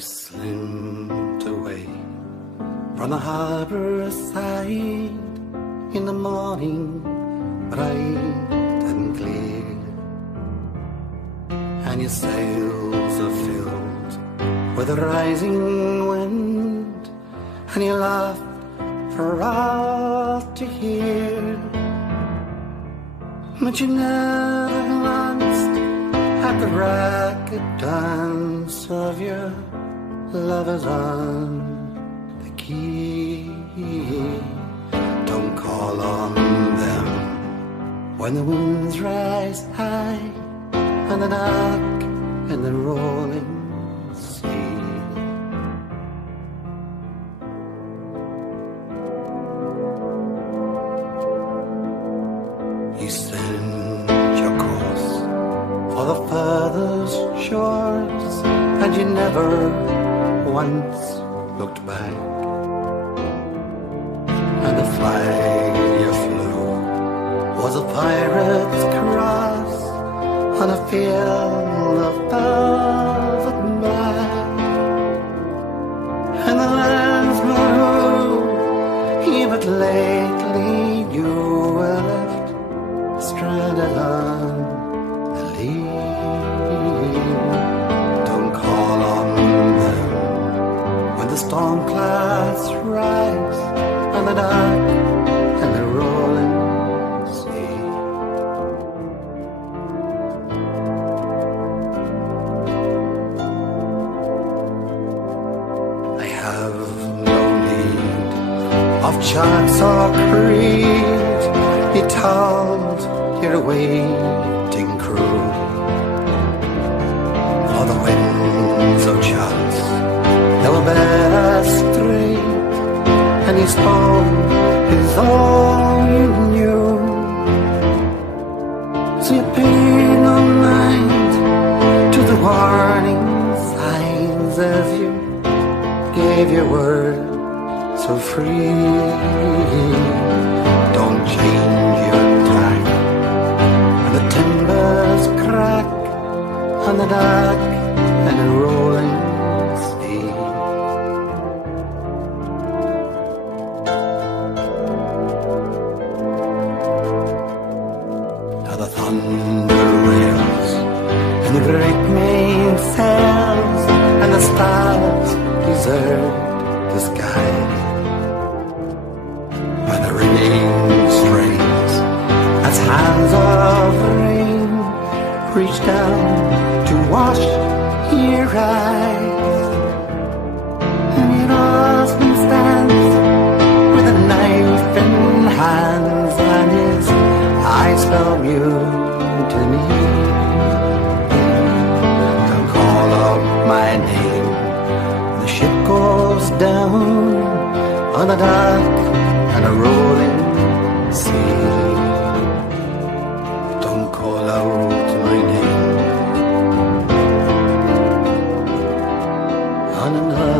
slipped away from the harbor side in the morning, bright and clear, and your sails are filled with the rising wind, and you laugh for all to hear, but you never glanced at the ragged dance of your lovers on the quay. Don't call on them when the winds rise high and the dark and the rolling sea. You send your course for the furthest shores, and you never once looked back. And the flag you flew was a pirate's cross on a field of velvet black. And the lands moved, but lately you were left stranded on the lee. Don't call on them when the storm clouds rise and the dark and the rolling sea. I have no need of charts or creed. You told your waiting crew, for the winds of chance they will bear us straight, and his home is all you knew. So you paid no mind to the warning signs as you gave your word so free. Don't change your time when the timbers crack on the dark and the rolling sea. Now the thunder rails and the great main sails, and the stars desert the sky, when the ringing strains as hands of rain reach down to wash your eyes, and your husband stands with a knife in hands, and his eyes spell mutiny. Don't call out my name, the ship goes down on the dark and a rolling sea. Don't call out my name on another